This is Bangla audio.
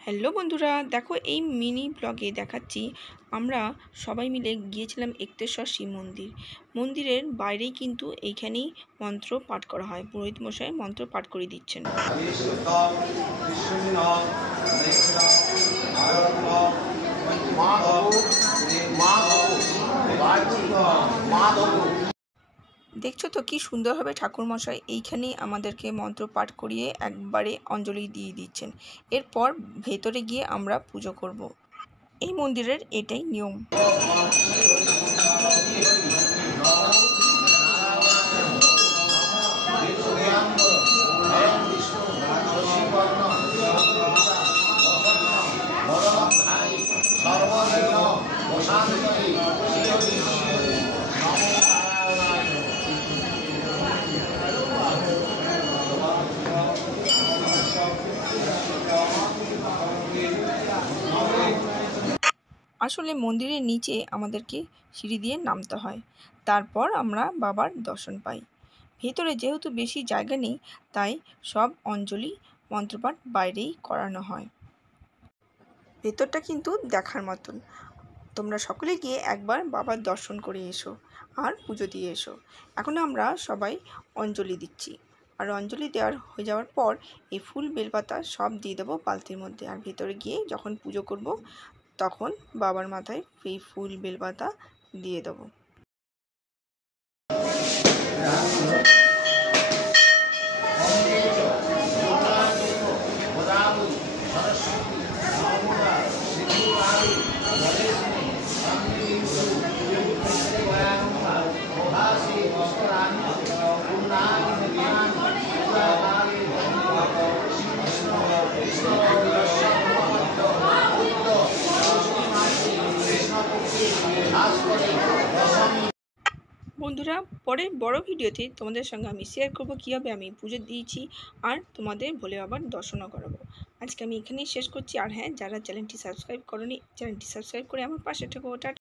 হ্যালো বন্ধুরা, দেখো এই মিনি ব্লগে দেখাচ্ছি আমরা সবাই মিলে গিয়েছিলাম এক্তেশ্বর শিব মন্দিরের বাইরেই কিন্তু এইখানেই মন্ত্র পাঠ করা হয়। পুরোহিত মশাই মন্ত্র পাঠ করে দিচ্ছেন। দেখছো তো কি সুন্দরভাবে ঠাকুরমশাই এইখানেই আমাদেরকে মন্ত্র পাঠ করিয়ে একবারে অঞ্জলি দিয়ে দিচ্ছেন। এরপর ভেতরে গিয়ে আমরা পুজো করব। এই মন্দিরের এটাই নিয়ম। আসলে মন্দিরের নিচে আমাদেরকে সিঁড়ি দিয়ে নামতে হয়, তারপর আমরা বাবার দর্শন পাই। ভেতরে যেহেতু বেশি জায়গা নেই, তাই সব অঞ্জলি মন্ত্রপাঠ বাইরেই করানো হয়। ভেতরটা কিন্তু দেখার মতন। তোমরা সকলে গিয়ে একবার বাবার দর্শন করে এসো আর পুজো দিয়ে এসো। এখন আমরা সবাই অঞ্জলি দিচ্ছি, আর অঞ্জলি দেওয়ার হয়ে যাওয়ার পর এই ফুল বেলপাতা সব দিয়ে দেবো বালতির মধ্যে। আর ভেতরে গিয়ে যখন পুজো করব তখন বাবার মাথায় এই ফুল বেলপাতা দিয়ে দেবো। বন্ধুরা, পরের বড় ভিডিওতে তোমাদের সঙ্গে আমি শেয়ার করব কীভাবে আমি পুজো দিয়েছি আর তোমাদের ভোলে বাবার দর্শনও করাবো। আজকে আমি এখানেই শেষ করছি। আর হ্যাঁ, যারা চ্যানেলটি সাবস্ক্রাইব করোনি, চ্যানেলটি সাবস্ক্রাইব করে আমার পাশে থেকো। টাটা।